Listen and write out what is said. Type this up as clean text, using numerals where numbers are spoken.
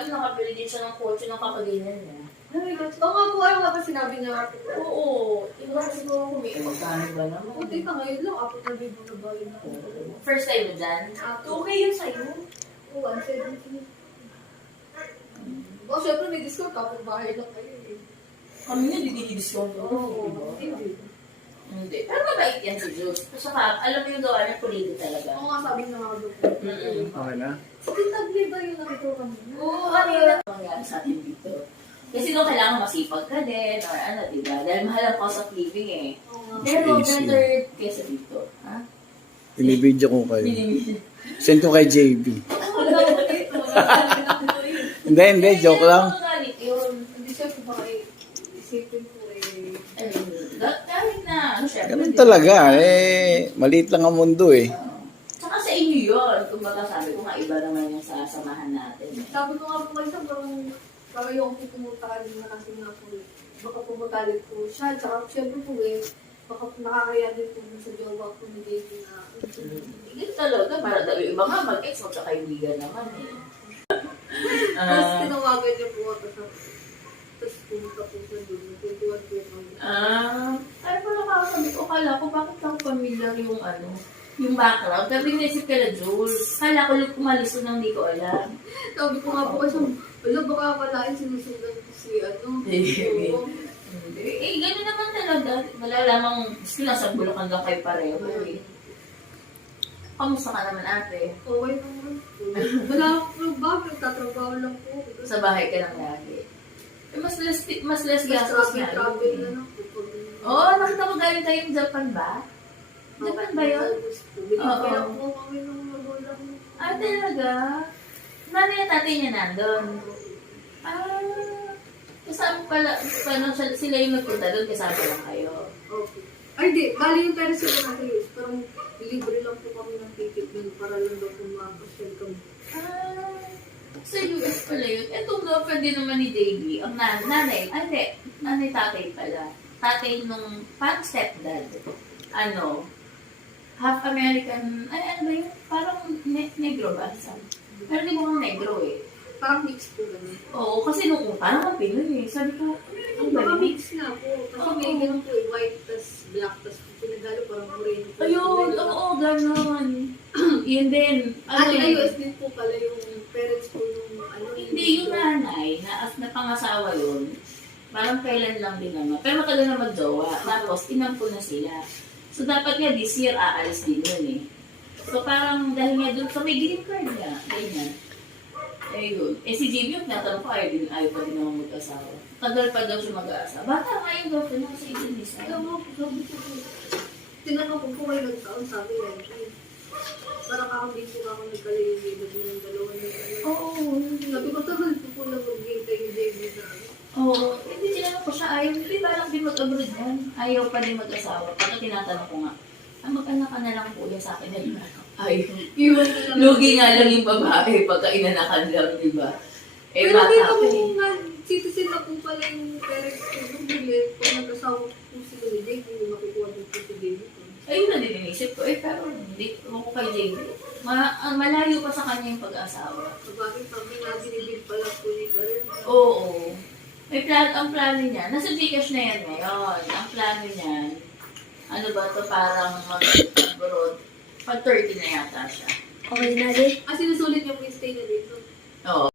Lalo nakabili din siya ng kotse ng kakaginan niya. Oh my God. Oo nga po, ano nga ba sinabi niya? Oo. Iba kasi siguro kumikita. Magkano ba naman? Puti ka ngayon lang, apat na bibo na bayan na. First time mo dyan? Okay yun sa'yo. Oo, 170. Oh, syempre may discount kapag bahay lang kayo eh. Kami nga, di discount. Oo, hindi. Hindi. Pero mabait yan si Jules. Saka, alam mo yung gawa niya, pulido talaga. Oo nga, sabi na nga doon. Okay na? Si Tagli ba yung nakita ko kanina? Oo, kanina. Nangyari sa atin dito. Kasi nung kailangan masipag ka din, or ano, diba? Dahil mahal ang cost of living eh. Oo nga. Pero Easy. better kesa dito. Ha? Binibidyo ko kayo. Binibigyan. Send ko kay JB. Wala ko dito. Hindi, joke lang. Galit yun. Hindi siya kung baka isipin ko eh. Ayun. Kahit na, ano siya. Ganun talaga, maliit lang ang mundo eh. Tsaka sa inyo yun. Kung baka sabi ko nga, iba naman yung sa samahan natin. Sabi ko nga po kayo sa parang yung pumutalit na kasi nga po eh. Baka pumutalit po siya. Tsaka syempre po eh, baka nakakaya din po sa jowa ko ni Baby na. Hindi talaga. Para daw yung iba nga mag-ex, magkakaibigan naman eh. Tapos tinawagan niya po ako tapos pumunta po sa doon. Nagpuntuan po kami. Ay, pala kakasabi ko, kala ko bakit lang familiar yung ano, yung background. Sabi naisip ka na, Jules. Kala ko umalis ko nang hindi ko alam. Sabi ko nga po kasi, wala baka walain sinusundan ko si ano. Oo. Gano'n naman talaga. Malalamang, gusto nasa Bulacan lang kayo pareho eh. Kamusta ka naman ate? Okay naman po. Wala akong ba, nagtatrabaho lang po. Sa bahay ka lang lagi. Eh, mas less gastos nga. Travel na lang po. Oo, nakita ko galing kayong Japan ba? Japan ba yun? Binigyan po kami ng magulang. Ah, talaga? Nanay at tatay niya nandun? Kasama pala, paano sila yung nagpunta doon, kasama lang kayo? Okay. Ay, di. Bali yung pera sila natin. Parang libre lang po kami ng ticket doon para lang daw kung makapasyal kami. Sa US pala yun. Etong girlfriend din naman ni Davey, ang nanay, nanay tatay pala. Tatay nung parang stepdad. Ano, half American, ano ba yun? Parang negro ba? Pero di mo negro eh. Parang mix po ganun. Oo, kasi nung parang ang Pinoy eh. Sabi ko, ano ba Baka yun? mix nga po. Kasi may ganun po eh. White, tas black, tas pinagalo parang moreno po. Ayun, oo, gano'n. Yun din. Ano, eh, US din po pala yung parents po nung ano. Hindi yung nanay, na pangasawa yun. Parang kailan lang din naman. Pero matagal na mag-jowa. Tapos, inampo na sila. So, dapat nga this year, aalis din yun eh. So, parang dahil nga doon, so may green card nga. Ganyan. Eh, yun. Eh, si Jimmy, yung tinatanong ko, ayaw pa din naman mag-asawa. Tagal pa daw siya mag-asawa. Bata nga yung girlfriend mo sa Indonesia. Kaya mo, sabi ko po. Tinanong ko po kayo nagtaon, sabi yan. Parang kakabit po ako nagkalilibad ng dalawa na yun. Oo. Sabi ko, tagal po po lang mag-gate yung David na. Oo. Hindi tinanong ko siya, ayaw. Hindi ba lang din mag-abroad yan? Ayaw pa din mag-asawa. Pagka tinatanong ko nga, mag-anak ka na lang po yan sa akin. Ay, lugi nga lang yung babae pagka inanakan lang, di ba? Eh, Pero bata may ko eh. mga citizen na po pala yung parents ko. Bumili, pag nag-asawa po sila ni David, yung makukuha din po si David. Ayun na din inisip ko. Eh, pero hindi ko kay JB. Malayo pa sa kanya yung pag-asawa. So, bakit sabi nga dinibig pala po ni Karen? Oo. May ang plano niya, nasa Gcash na yan ngayon. Ang plano niya, ano ba to parang mag-abroad. Pag 30 na yata siya. Okay na din. Sinusulit niya po yung stay na dito. Oo.